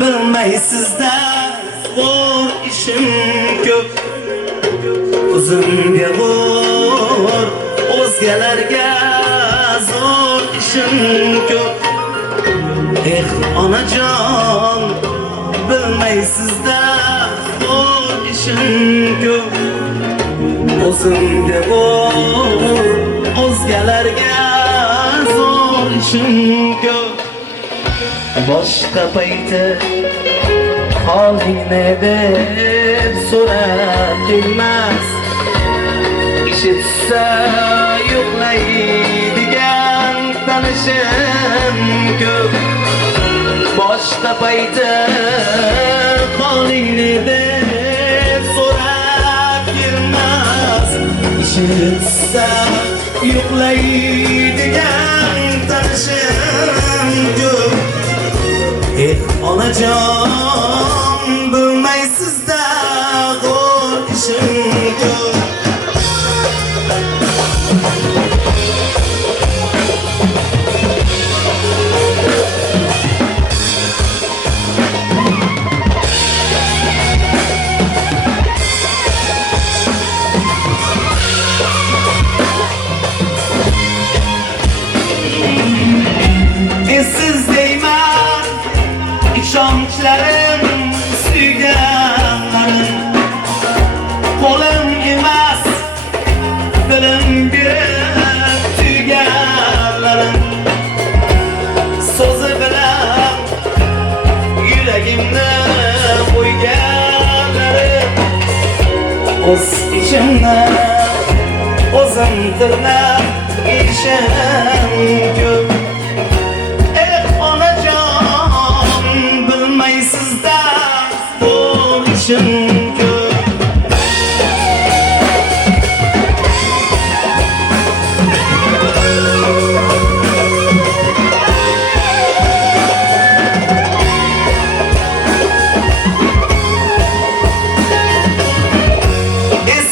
bilmaysizda bor ishim ko'p. O'zimga bor, o'zgalarga zo'r ishim ko'p. Onajon, bilmaysizda bor ishim ko'p. O'zimga bor, o'zgalarga zo'r ishim ko'p. Boshqa payti holingni deb so'rab kelmas, ishi tushsa yo'qlaydigan tanishim ko'p. Boshqa payti holingni deb so'rab kelmas, ishi tushsa yo'qlaydigan tanishim ko'p. Onajon, bilmaysizda zo'r ishim ko'p. Siz deyman, ishonchlarim suyganlarim, qo'lim emas dilim berib tuyganlarim, so'zi bilan yuragimni qo'yganlarim, o'z ichimni o'zim tirnab ishim ko'p. Bilmaysizda bor ishim ko'p.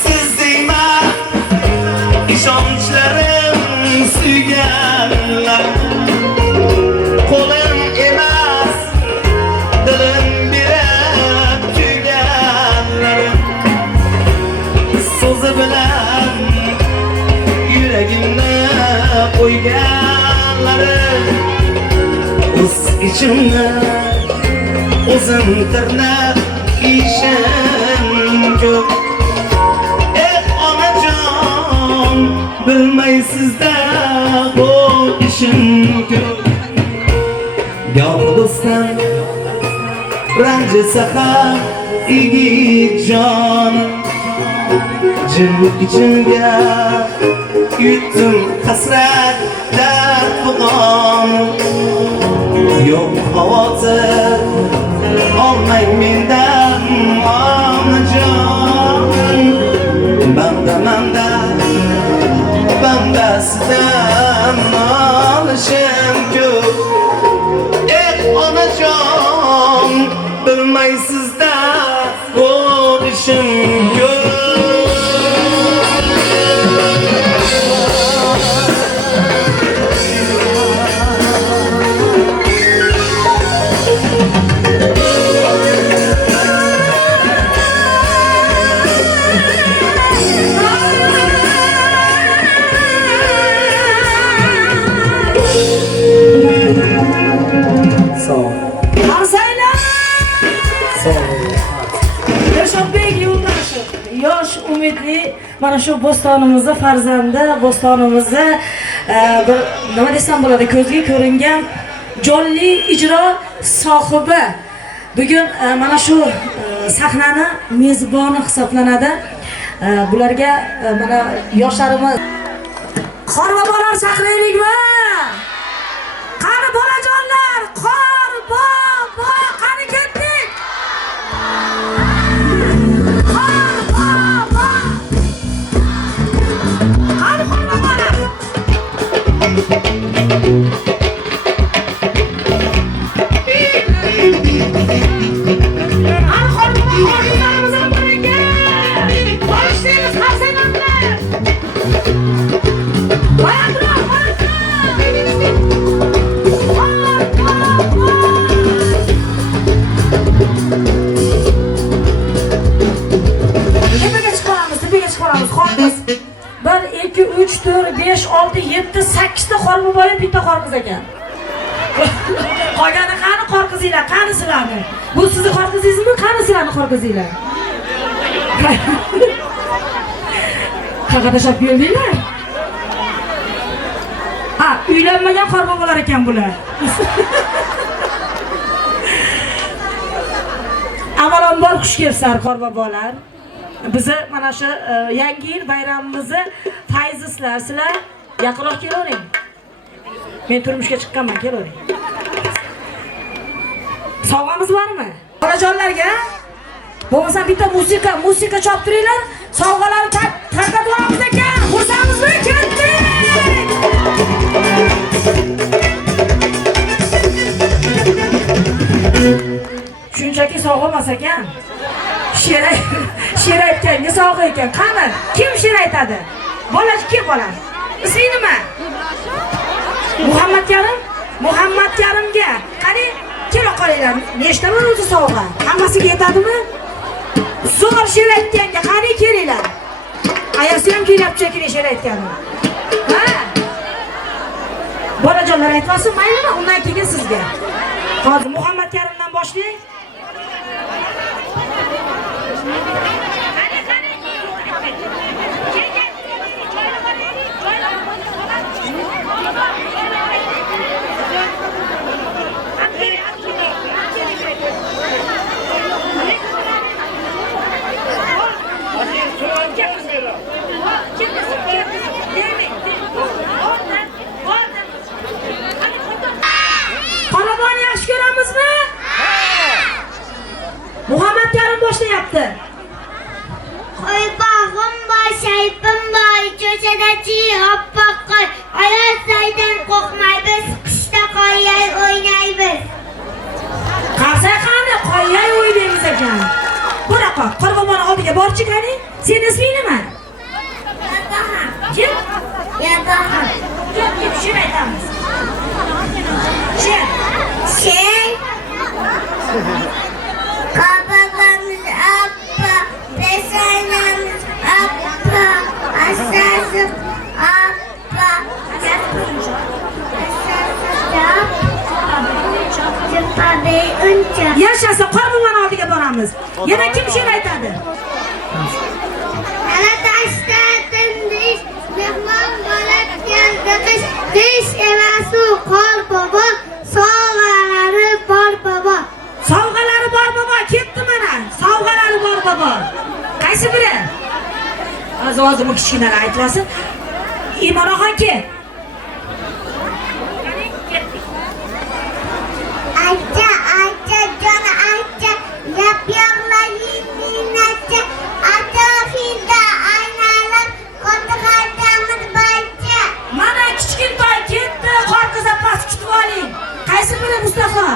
Siz deyman, ishonchlarim suyganlar, qo'lim emas dilim berib tuyganlarim, so'zi bilan yuragimni qo'yganlarim, o'z ichimni o'zim tirnab ishim ko'p. Onajon, bilmaysizda bor ishim ko'p. Goh do'stim ranjisa ham yigit jonim, jim ichimga yutdim hasrat dard fig'onim. Yo'q xavotir olmang mendan onajon, bandasidan olishim ko'p. Onajon, bilmaysizda bor ishim ko'p. Yosh umidli mana shu bo'stonimizda farzandi, bo'stonimizda bir nima desam bo'ladi, ko'zga ko'ringan jonli ijro sohibi. Bugun mana shu sahnani mezboni hisoblanadi. Bularga mana yoshlarimiz qorbobolar chaqiraylikmi? Qani bolajonlar, qorbobo, qani ketdik. qorqiz ekan. Qolgani qani qorqizinglar, qani sizlarni? Bu sizni qorqizingizmi, qani sizlarni qorqizinglar? Qaqa tashab keldinglar? Ha, uylanmagan qorbobolar ekan bular. Avvalambor xush kelibsizlar qorbobolar. Bizi mana shu yangi yil bayramimizni fayzisizlar. Sizlar yaqinroq kelavering. Men turmushga chiqqanman, kelavering. Sovg'amiz bormi? Bolajonlarga bo'lmasa bitta musiqa chopib turinglar. Sovg'alarni tarqatib olamiz ekan. Xursandmizmi? Ketdik! Shunchaki sovg'a emas ekan. She'r aytganga sovg'a ekan. Qani, kim she'r aytadi? Bolachi kim bolam? Ismi nima? Muhammad Karimga. Qani, kela qolinglar. Nechta bor o'zi sovg'a? Hammasiga yetadimi? Zo'r she'r aytganga qani kelinglar. Ayasi ham kelib chekini she'r aytgani. Ha? Bolajonlar aytmasin, maylimi? Undan keyin sizga. Hozir Muhammad Karimdan boshlaying. Qoraboni yaxshi ko'ramizmi? Muhammad Karim boshlayapti. Qo'y bog'im boy, shaypim boy, cho'chadachi oppoq qo'y. Ayoz saydan qo'rqmaymiz, qishda qo'yyay o'ynaymiz. Qarsa qani, qo'yyay o'ynaymiz ekan. Bunaqa Qorboboni oldiga borchi qani? Sen isming nima? Yadoham. Kim? Yadoham. Kim she'r aytamiz? She'r. Qababamiz appa, peshanamiz appa, asasib appa, Yashasa Qorboboni oldiga boramiz. Yana kim she'r aytadi? Ana tashtadim dish, mehmon bo'lib keldi qish. Dish emas u Qorbobo, sovg'alari bor bobo. Sovg'alari bor bobo, ketdi mana. Sovg'alari bor bobo. Qaysi biri? O'zim kichkinalar aytmasin. Imonaxon ke. Aycha, jon aycha, yap yo'qlaying aycha. Atrofingda aylanib, qo'tqadamiz baycha. Mana kichkintoy ketdi, qorqiza past kutib oling. Qaysi biri Mustafa?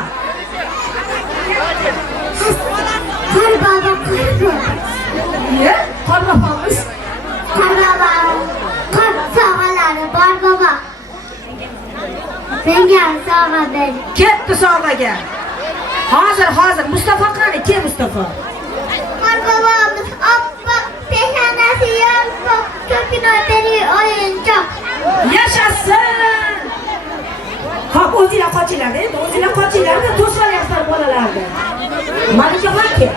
Qorbobo. Ye? Qorbobomiz. Qorbobo. Sovg'alari bor bobo. Menga sovg'a ber. Ketdi sovg'aga. Hozir Mustafa qani? Kim Mustafa? Qorbobomiz oppoq, peshanasi yalpoq, ko'kinoytari o'yinchoq. Yashasın! Hop, o'zinglar qochinglar, endi o'zinglar qochinglar, to'sqalyapsizlar bolalarni. Malikaxon ke.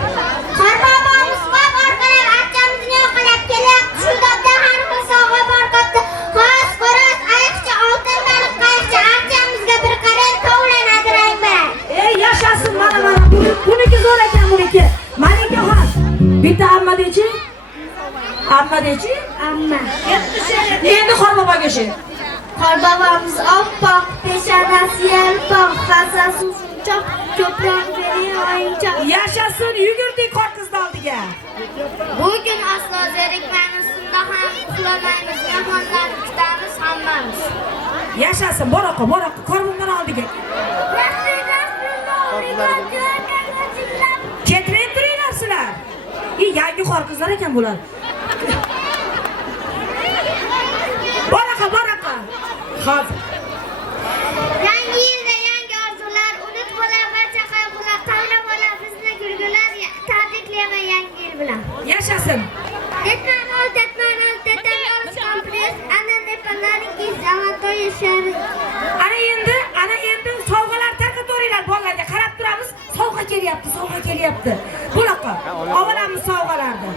Qorbobomiz qop orqalab archamizni yo'qlab kelyapti. Shu dodda har xil sovg'a bor qopti. Qo'ras, ayiqcha, oltin baliq qayiqcha, archamizga bir qarang, tovlanadi rang-barang. Ey, yashasın mana. Buniki zo'r ekan buniki. Malikaxon. Bitta amma dechi? Amma dechi? Amma. Endi Qorboboga she'r. Qorbobomiz oppoq, peshanasi yalpoq, hassasi shunchoq, ko'proq bering o'yinchoq. Yashasın, yugurdik qorqizni oldiga. Bugun aslo zerikmaymiz, shunda ham uxlamaymiz, mehmonlarni kutamiz hammamiz. Yashasın, boraqa, Qorboboni oldiga. Ketmay turinglar sizlar. Yangi qorqizlar ekan bular. Boraqa. Hozir. Yangi yilda yangi orzular, unut bo'lar barcha qayg'ular, qavlab olar bizni gurgular, tabriklayman yangi yil bilan. Yashasın. Tetmanol, kompres, ana nepalaringiz zalatoy shari. Ana kelyapti, sovg'a kelyapti. Bunaqa. Omonamiz sovg'alardi.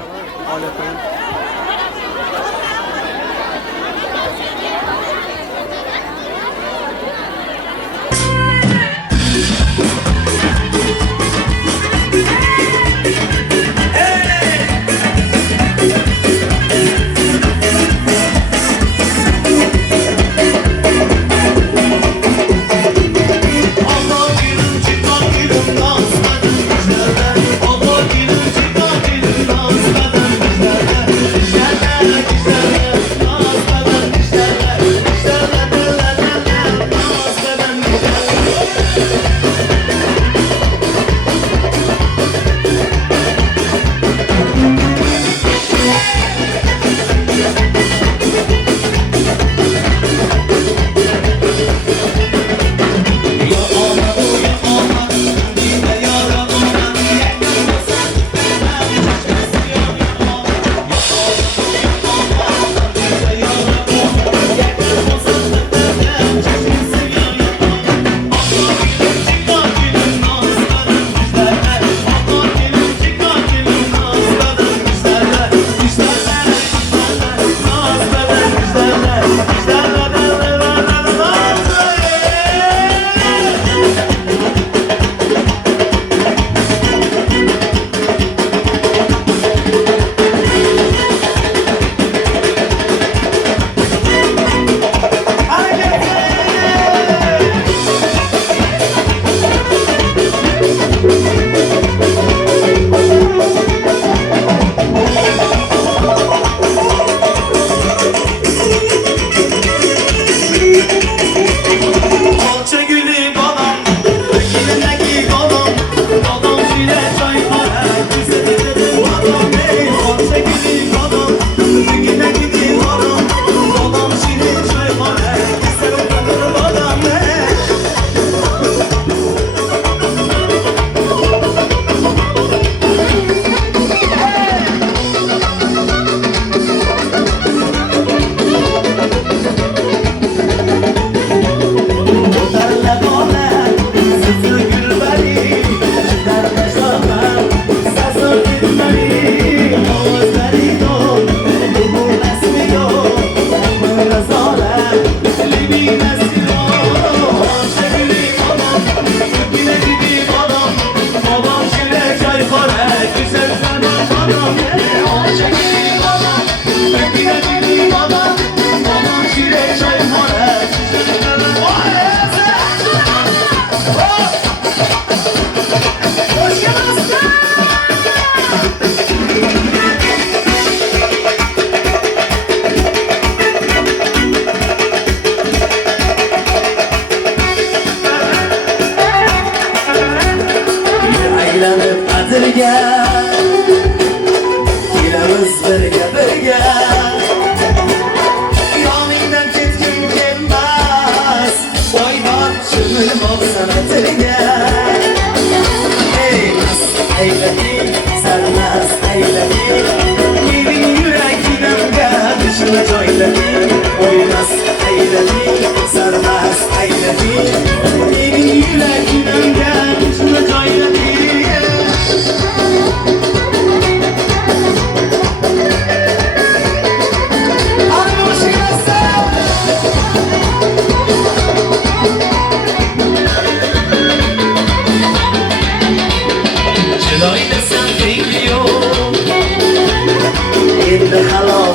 Endi halol